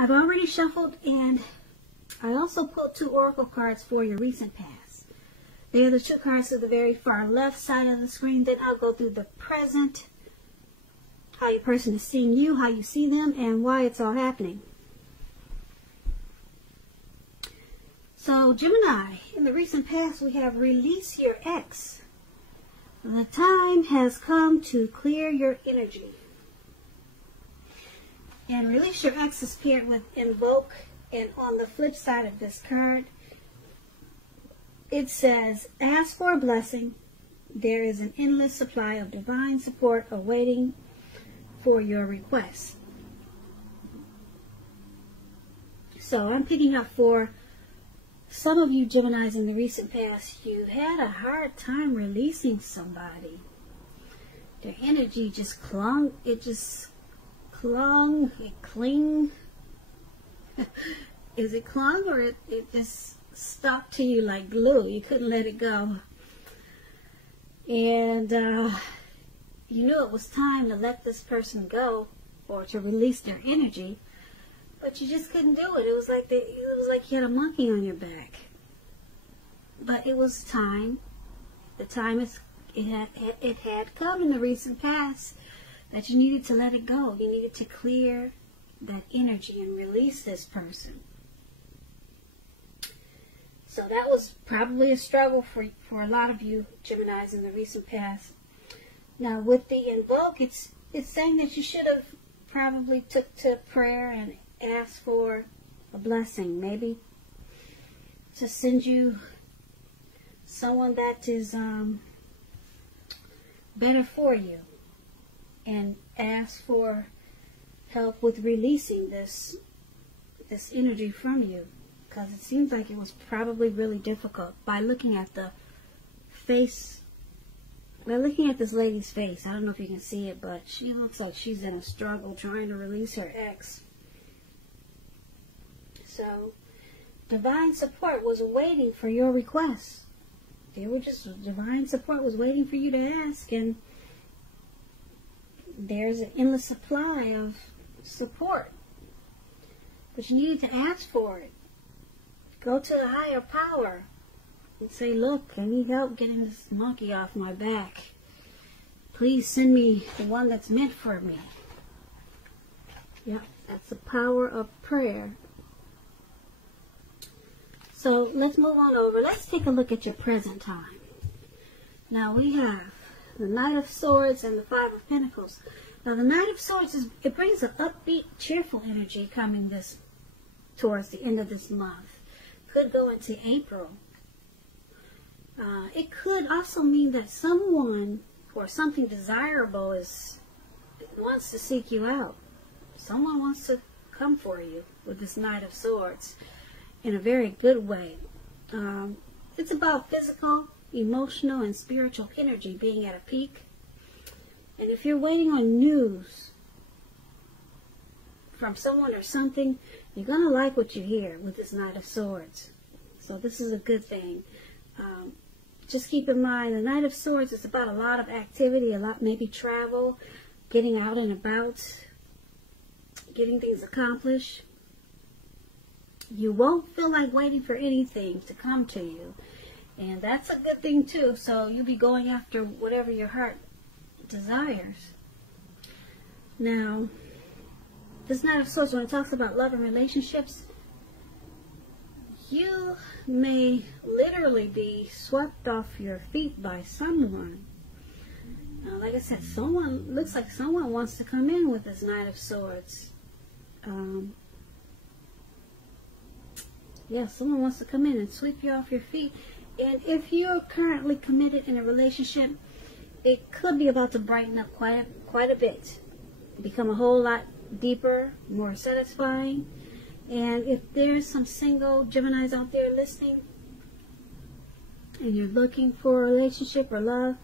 I've already shuffled, and I also pulled 2 oracle cards for your recent past. They are the 2 cards to the very far left side of the screen. Then I'll go through the present, how your person is seeing you, how you see them, and why it's all happening. So, Gemini, in the recent past, we have release your ex. The time has come to clear your energy. And release your ex is paired with invoke. And on the flip side of this card, it says, ask for a blessing. There is an endless supply of divine support awaiting for your request. So I'm picking up for some of you Geminis in the recent past, you had a hard time releasing somebody. Their energy just clung, it clinged. Is it clung, or it just stuck to you like glue? You couldn't let it go. And you knew it was time to let this person go or to release their energy, but you just couldn't do it. It was like you had a monkey on your back. But it was time. The time it had come in the recent past that you needed to let it go. You needed to clear that energy and release this person. So that was probably a struggle for a lot of you Geminis in the recent past. Now with the invoke, it's saying that you should have probably took to prayer and asked for a blessing, maybe to send you someone that is better for you, and ask for help with releasing this energy from you, because it seems like it was probably really difficult. By looking at the face, by looking at this lady's face, I don't know if you can see it, but she looks like she's in a struggle trying to release her ex. So divine support was waiting for your requests. Divine support was waiting for you to ask, and there's an endless supply of support. But you needed to ask for it. Go to a higher power and say, look, I need help getting this monkey off my back. Please send me the one that's meant for me. Yep, that's the power of prayer. So let's move on over. Let's take a look at your present time. Now we have the Knight of Swords and the 5 of Pentacles. Now the Knight of Swords, it brings an upbeat, cheerful energy coming towards the end of this month. Could go into April. It could also mean that someone or something desirable wants to seek you out. Someone wants to come for you with this Knight of Swords in a very good way. It's about physical, emotional, and spiritual energy being at a peak. And if you're waiting on news from someone or something, you're going to like what you hear with this Knight of Swords. So this is a good thing. Just keep in mind, the Knight of Swords is about a lot of activity, a lot maybe travel, getting out and about, getting things accomplished. You won't feel like waiting for anything to come to you. And that's a good thing too. So you'll be going after whatever your heart desires. Now, this Knight of Swords, when it talks about love and relationships, you may literally be swept off your feet by someone. Now, like I said, looks like someone wants to come in with this Knight of Swords. Yeah, someone wants to come in and sweep you off your feet. And if you're currently committed in a relationship, it could be about to brighten up quite a bit. Become a whole lot deeper, more satisfying. And if there's some single Geminis out there listening, and you're looking for a relationship or love,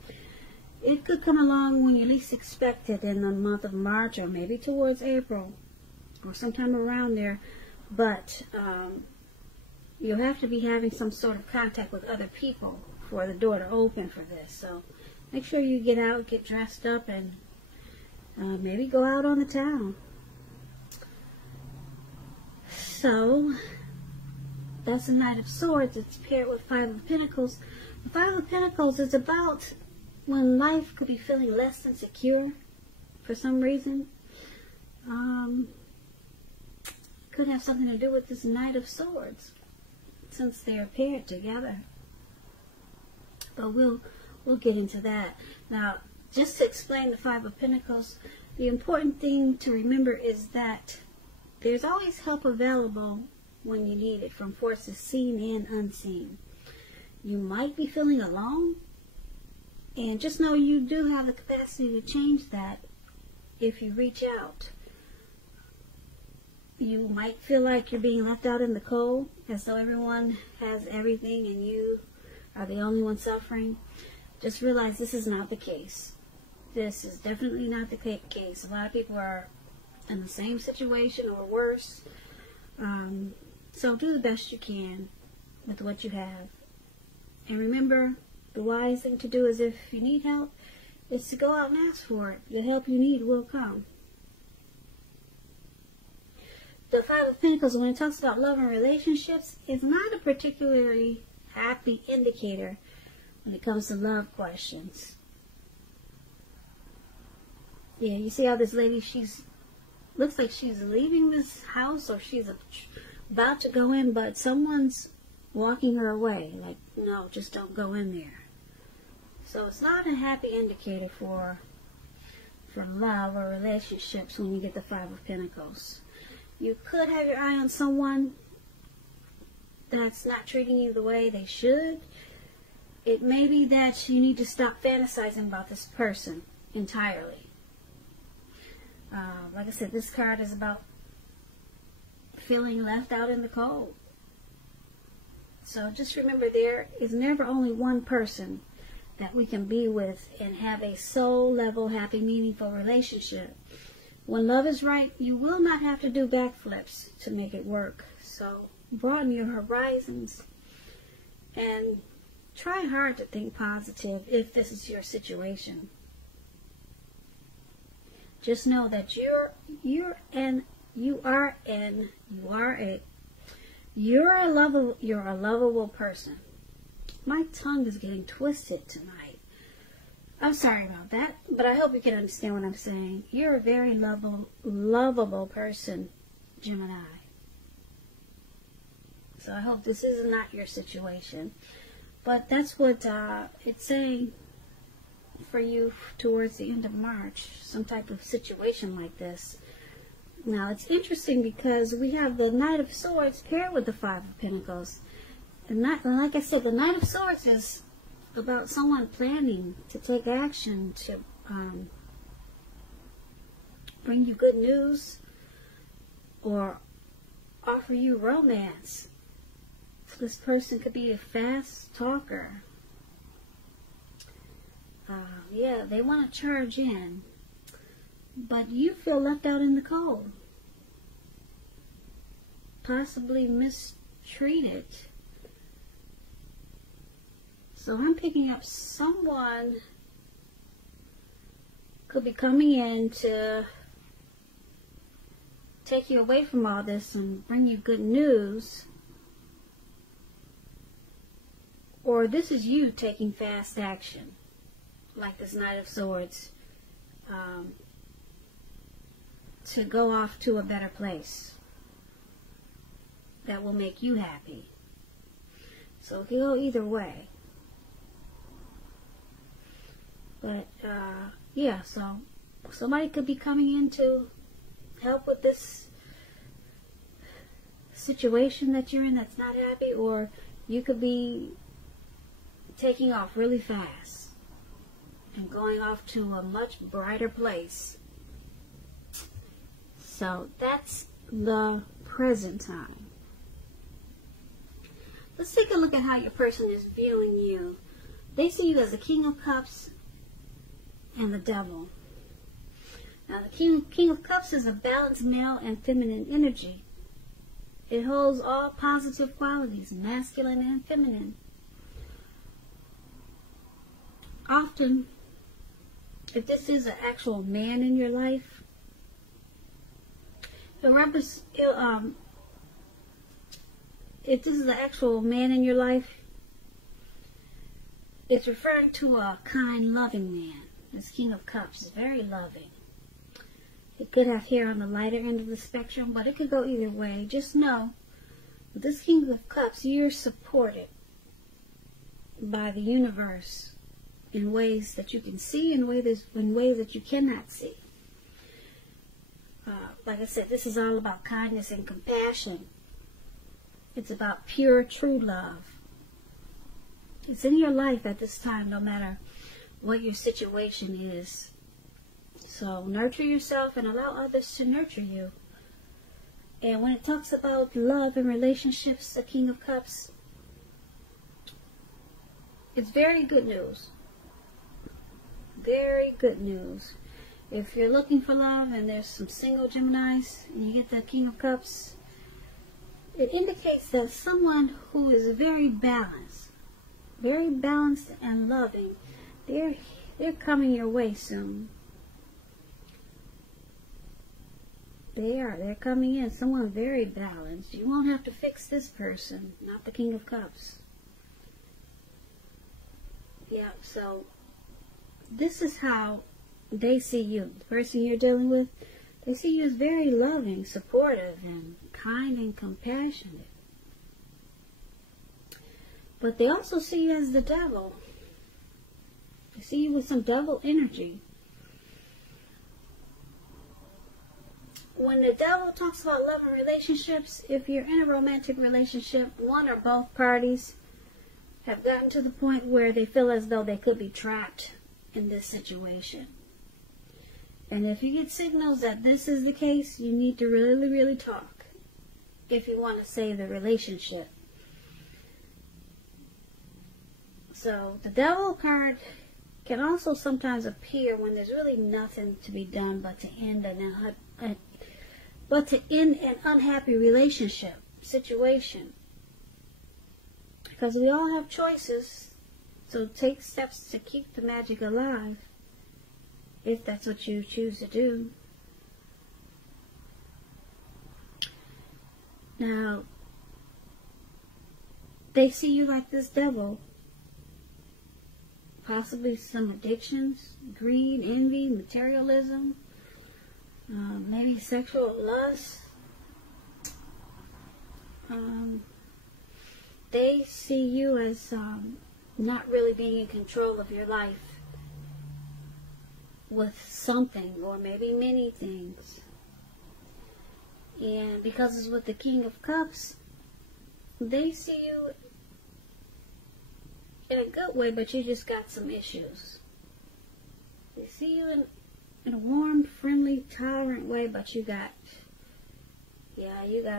it could come along when you least expect it in the month of March, or maybe towards April, or sometime around there. But you'll have to be having some sort of contact with other people for the door to open for this. So make sure you get out, get dressed up, and maybe go out on the town. So, that's the Knight of Swords. It's paired with Five of Pentacles. The Five of Pentacles is about when life could be feeling less than secure for some reason. Could have something to do with this Knight of Swords, since they're paired together. But we'll get into that. Now, just to explain the Five of Pentacles, the important thing to remember is that there's always help available when you need it, from forces seen and unseen. You might be feeling alone, and just know you do have the capacity to change that if you reach out. You might feel like you're being left out in the cold, as though everyone has everything and you are the only one suffering. Just realize this is not the case. This is definitely not the case. A lot of people are in the same situation or worse. So do the best you can with what you have. And remember, the wise thing to do is, if you need help, is to go out and ask for it. The help you need will come. The Five of Pentacles, when it talks about love and relationships, is not a particularly happy indicator when it comes to love questions. Yeah, you see how this lady, looks like she's leaving this house, or she's about to go in, but someone's walking her away. Like, no, just don't go in there. So it's not a happy indicator for love or relationships when you get the Five of Pentacles. You could have your eye on someone that's not treating you the way they should. It may be that you need to stop fantasizing about this person entirely. Like I said, this card is about feeling left out in the cold. So just remember, there is never only one person that we can be with and have a soul level, happy, meaningful relationship. When love is right, you will not have to do backflips to make it work. So broaden your horizons and try hard to think positive if this is your situation. Just know that you're a lovable person. My tongue is getting twisted tonight. I'm sorry about that, but I hope you can understand what I'm saying. You're a very lovable person, Gemini. So I hope this is not your situation. But that's what it's saying for you towards the end of March, some type of situation like this. Now, it's interesting because we have the Knight of Swords paired with the Five of Pentacles. And like I said, the Knight of Swords is about someone planning to take action to bring you good news or offer you romance. This person could be a fast talker. Yeah, they want to charge in, but you feel left out in the cold, possibly mistreated. So I'm picking up someone could be coming in to take you away from all this and bring you good news. Or this is you taking fast action, like this Knight of Swords, to go off to a better place that will make you happy. So it can go either way. But, yeah, so somebody could be coming in to help with this situation that you're in that's not happy, or you could be taking off really fast and going off to a much brighter place. So that's the present time. Let's take a look at how your person is viewing you. They see you as the King of Cups and the Devil. Now, the King of Cups is a balanced male and feminine energy. It holds all positive qualities, masculine and feminine. Often, if this is an actual man in your life, if this is the actual man in your life, it's referring to a kind, loving man. This King of Cups is very loving. It could have hair on the lighter end of the spectrum, but it could go either way. Just know, with this King of Cups, you're supported by the universe in ways that you can see and in ways that you cannot see. Like I said, this is all about kindness and compassion. It's about pure, true love. It's in your life at this time, no matter what your situation is. So nurture yourself and allow others to nurture you. And when it talks about love and relationships, the King of Cups, it's very good news. Very good news. If you're looking for love and there's some single Geminis and you get the King of Cups, it indicates that someone who is very balanced and loving, they're coming your way soon. They're coming in. Someone very balanced. You won't have to fix this person, not the King of Cups. Yeah, so this is how they see you. The person you're dealing with, they see you as very loving, supportive, and kind and compassionate. But they also see you as the devil. They see you with some devil energy. When the devil talks about love and relationships, if you're in a romantic relationship, one or both parties have gotten to the point where they feel as though they could be trapped in this situation. And if you get signals that this is the case, you need to really, really talk if you want to save the relationship. So the devil card can also sometimes appear when there's really nothing to be done but to end an unhappy relationship situation. Because we all have choices, so take steps to keep the magic alive, if that's what you choose to do. Now, they see you like this devil. Possibly some addictions, greed, envy, materialism, maybe sexual lust. They see you as not really being in control of your life with something or maybe many things. And because it's with the King of Cups, they see you in a good way, but you just got some issues. They see you in a warm, friendly, tolerant way, but you got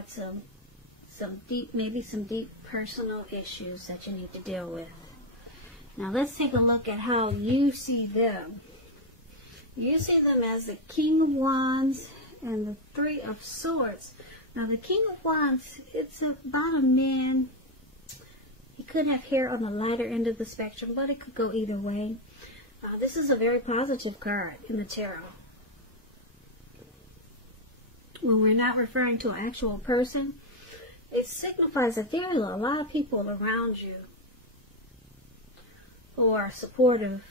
some deep personal issues that you need to deal with. Now let's take a look at how you see them. You see them as the King of Wands and the Three of Swords. Now the King of Wands, it's about a man. He could have hair on the lighter end of the spectrum, but it could go either way. This is a very positive card in the tarot. When we're not referring to an actual person, it signifies that there are a lot of people around you who are supportive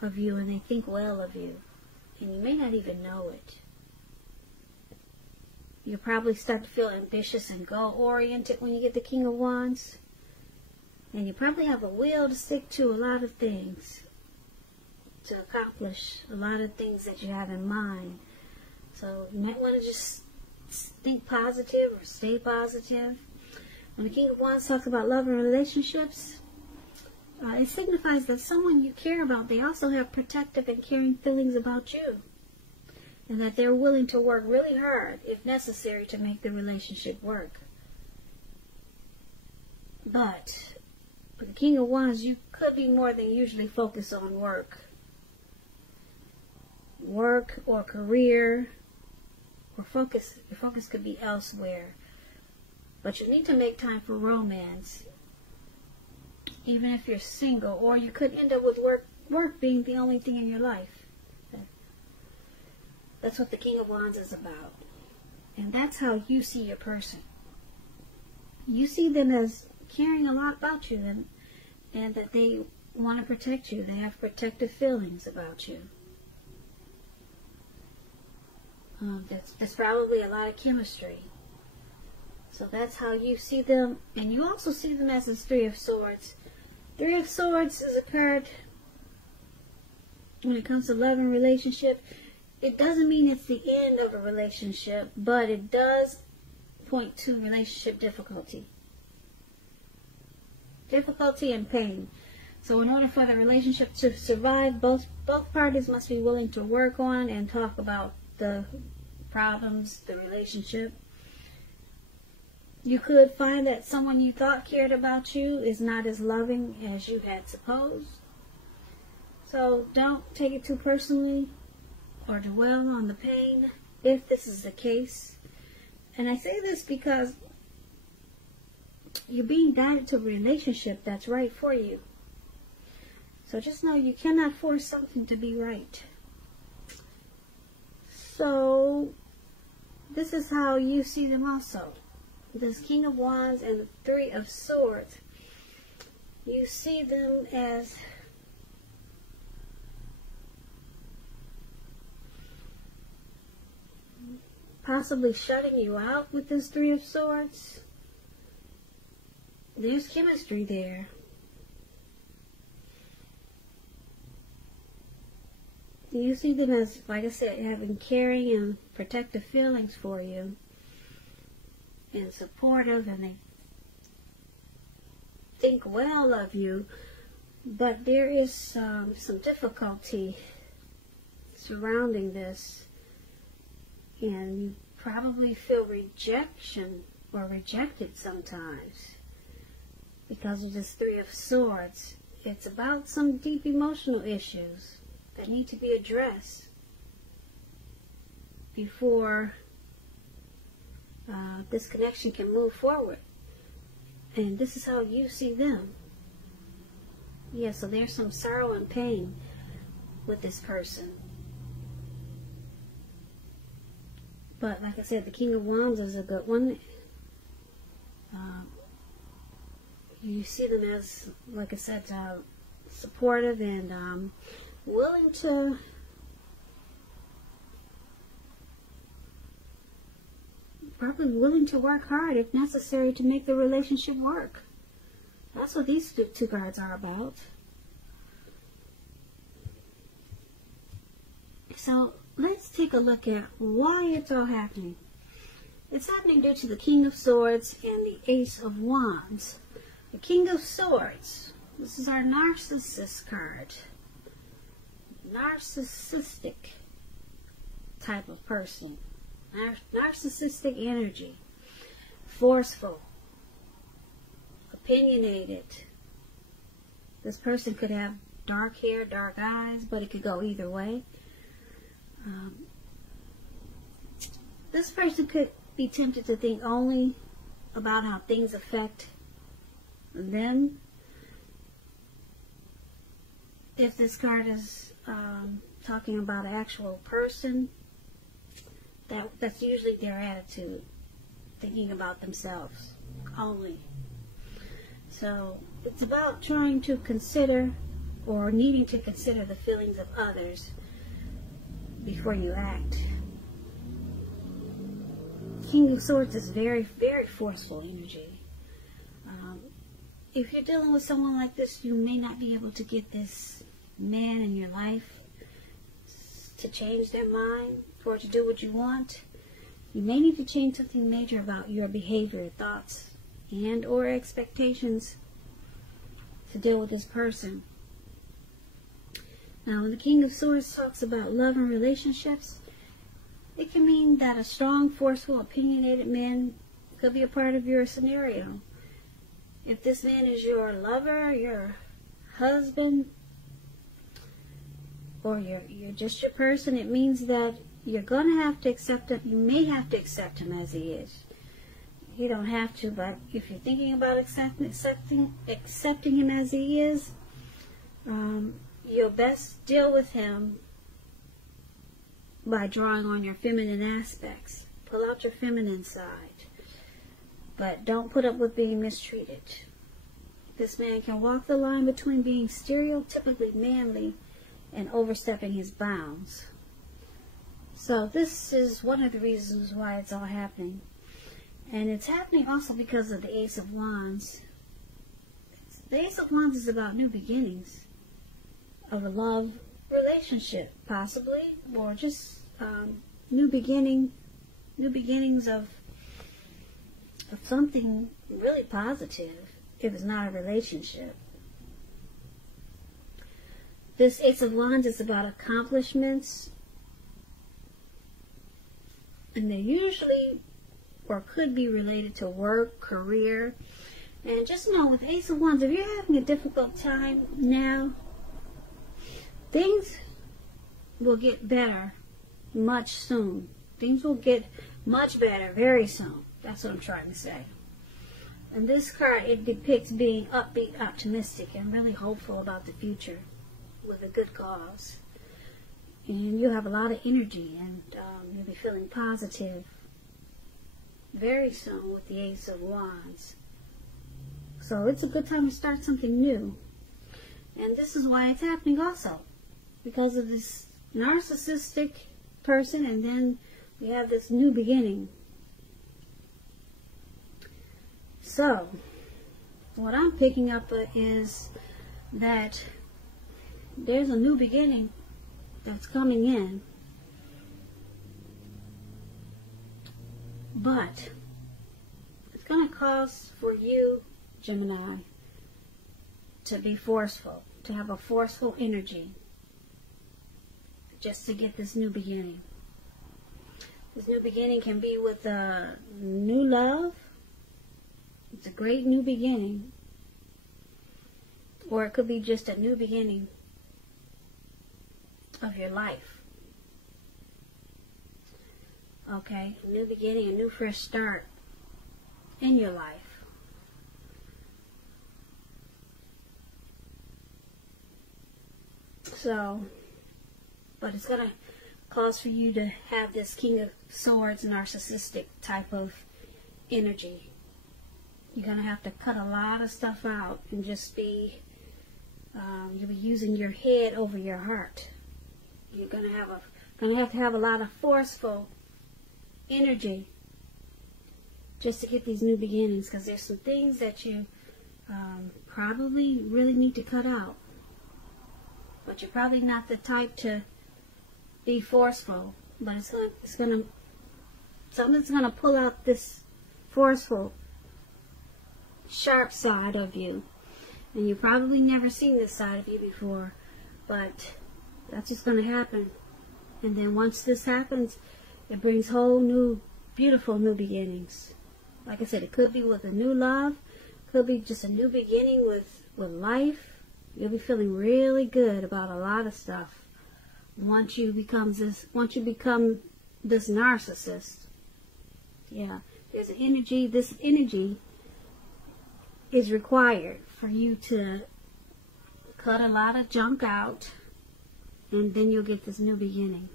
of you and they think well of you. And you may not even know it. You'll probably start to feel ambitious and goal-oriented when you get the King of Wands. And you probably have a will to stick to a lot of things, to accomplish a lot of things that you have in mind. So you might want to just think positive or stay positive. When the King of Wands talks about love and relationships, it signifies that someone you care about, they also have protective and caring feelings about you. And that they're willing to work really hard, if necessary, to make the relationship work. But with the King of Wands, you could be more than usually focused on work. Work or career, or your focus could be elsewhere. But you need to make time for romance, even if you're single, or you could end up with work being the only thing in your life. That's what the King of Wands is about. And that's how you see your person. you see them as caring a lot about you, and that they want to protect you. They have protective feelings about you. There's probably a lot of chemistry. So that's how you see them. And you also see them as this Three of Swords. Three of Swords is a card when it comes to love and relationship. It doesn't mean it's the end of a relationship, but it does point to relationship difficulty. Difficulty and pain. So in order for the relationship to survive, both parties must be willing to work on and talk about the problems, the relationship. You could find that someone you thought cared about you is not as loving as you had supposed. So don't take it too personally or dwell on the pain if this is the case. And I say this because you're being guided to a relationship that's right for you. So just know you cannot force something to be right. So this is how you see them also. This King of Wands and the Three of Swords. You see them as possibly shutting you out with this Three of Swords. There's chemistry there. You see them as, like I said, having caring and protective feelings for you. And supportive, and they think well of you. But there is some difficulty surrounding this. And you probably feel rejection or rejected sometimes because of this Three of Swords. It's about some deep emotional issues that need to be addressed before this connection can move forward. And this is how you see them. Yeah, so there's some sorrow and pain with this person. But like I said, the King of Wands is a good one. You see them as, like I said, supportive and willing to probably willing to work hard if necessary to make the relationship work. That's what these two cards are about. So let's take a look at why it's all happening. It's happening due to the King of Swords and the Ace of Wands. The King of Swords, this is our narcissist card. Narcissistic type of person. Narcissistic energy. Forceful. Opinionated. This person could have dark hair, dark eyes, but it could go either way. This person could be tempted to think only about how things affect them. If this card is talking about an actual person, that's usually their attitude, thinking about themselves only. So it's about trying to consider or needing to consider the feelings of others before you act. King of Swords is very, very forceful energy. If you're dealing with someone like this, you may not be able to get this man in your life to change their mind or to do what you want. You may need to change something major about your behavior, thoughts, and or expectations to deal with this person. Now, when the King of Swords talks about love and relationships, it can mean that a strong, forceful, opinionated man could be a part of your scenario. If this man is your lover, your husband, or you're just your person, it means that you're going to have to accept him. You may have to accept him as he is. You don't have to, but if you're thinking about accepting him as he is, you'll best deal with him by drawing on your feminine aspects. Pull out your feminine side. but don't put up with being mistreated. This man can walk the line between being stereotypically manly and overstepping his bounds. So this is one of the reasons why it's all happening. And it's happening also because of the Ace of Wands. The Ace of Wands is about new beginnings of a love relationship, possibly, or just new beginnings of something really positive, if it's not a relationship. This Ace of Wands is about accomplishments, and they usually or could be related to work, career. And just know, with Ace of Wands, if you're having a difficult time now, things will get better much soon. Things will get much better very soon. That's what I'm trying to say. And this card, it depicts being upbeat, optimistic, and really hopeful about the future with a good cause. And you have a lot of energy, and you'll be feeling positive very soon with the Ace of Wands. So it's a good time to start something new. And this is why it's happening also, because of this narcissistic person, and then we have this new beginning. So what I'm picking up is that there's a new beginning that's coming in, but it's going to cause for you, Gemini, to be forceful, to have a forceful energy, just to get this new beginning. This new beginning can be with a new love. It's a great new beginning. Or it could be just a new beginning of your life. Okay? A new beginning, a new fresh start in your life. So, but it's going to cause for you to have this King of Swords narcissistic type of energy. You're going to have to cut a lot of stuff out and just be, you'll be using your head over your heart. You're going to have a lot of forceful energy just to get these new beginnings, because there's some things that you probably really need to cut out. But you're probably not the type to be forceful. But something's gonna pull out this forceful, sharp side of you, and you've probably never seen this side of you before. But that's just gonna happen. And then once this happens, it brings whole new, beautiful new beginnings. Like I said, it could be with a new love, could be just a new beginning with life. You'll be feeling really good about a lot of stuff once you become this narcissist. Yeah, there's an energy. This energy is required for you to cut a lot of junk out, and then you'll get this new beginning.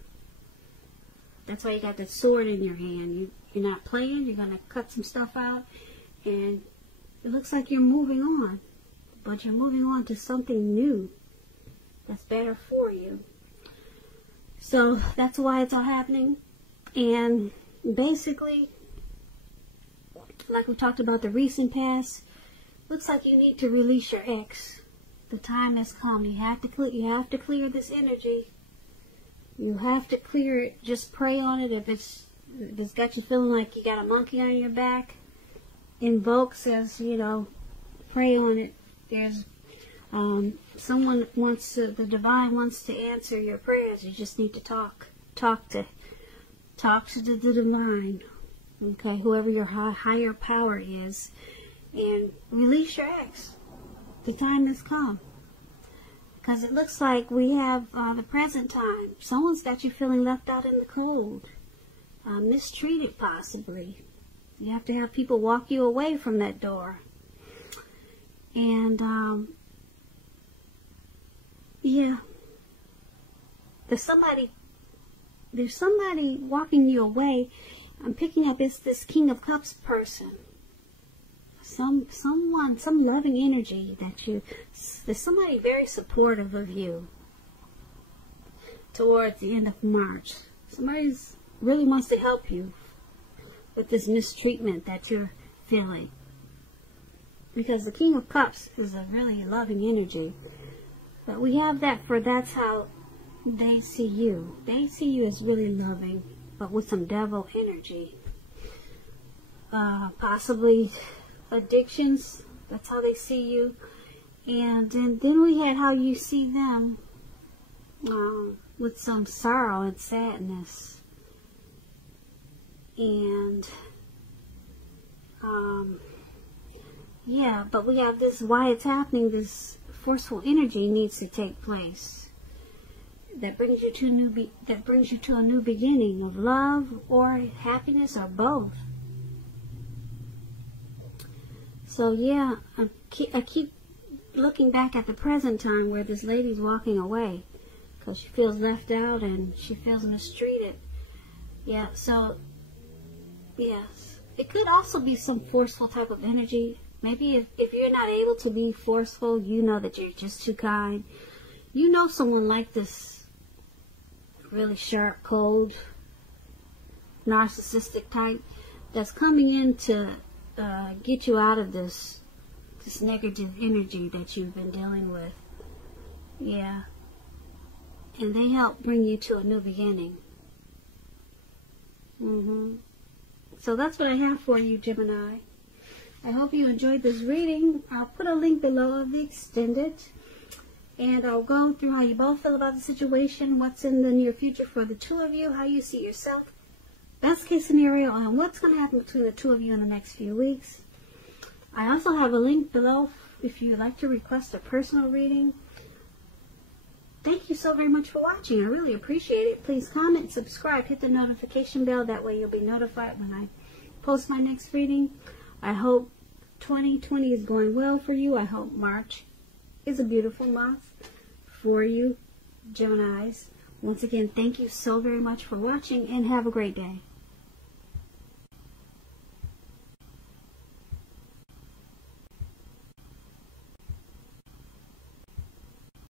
That's why you got that sword in your hand. You're not playing. You're gonna cut some stuff out, and it looks like you're moving on. But you're moving on to something new that's better for you. So that's why it's all happening. And basically, like we talked about the recent past, looks like you need to release your ex. The time has come. You have to clear this energy. You have to clear it. Just pray on it. If it's got you feeling like you got a monkey on your back, invoke, says, pray on it. There's someone wants to, the divine wants to answer your prayers. You just need to talk to the divine, okay, whoever your higher power is, and release your ex. The time has come, because it looks like we have the present time. Someone's got you feeling left out in the cold, mistreated possibly. You have to have people walk you away from that door. And, yeah, there's somebody walking you away. I'm picking up, it's this King of Cups person. someone, some loving energy there's somebody very supportive of you towards the end of March. Somebody really wants to help you with this mistreatment that you're feeling. Because the King of Cups is a really loving energy. But we have that's how they see you. They see you as really loving, but with some devil energy. Possibly addictions. That's how they see you. And then we had how you see them with some sorrow and sadness. And yeah, but we have this, why it's happening, this forceful energy needs to take place. That brings you to a new beginning of love or happiness or both. So yeah, I keep looking back at the present time where this lady's walking away because she feels left out and she feels mistreated. Yeah, so yes, it could also be some forceful type of energy. Maybe if you're not able to be forceful, you know that you're just too kind. You know someone like this really sharp, cold, narcissistic type that's coming in to get you out of this negative energy that you've been dealing with. Yeah. And they help bring you to a new beginning. So that's what I have for you, Gemini. I hope you enjoyed this reading. I'll put a link below of the extended. And I'll go through how you both feel about the situation, what's in the near future for the two of you, how you see yourself, best case scenario, and what's going to happen between the two of you in the next few weeks. I also have a link below if you'd like to request a personal reading. Thank you so very much for watching. I really appreciate it. Please comment, subscribe, hit the notification bell. That way you'll be notified when I post my next reading. I hope 2020 is going well for you. I hope March is a beautiful month for you, Geminis. Once again, thank you so very much for watching and have a great day.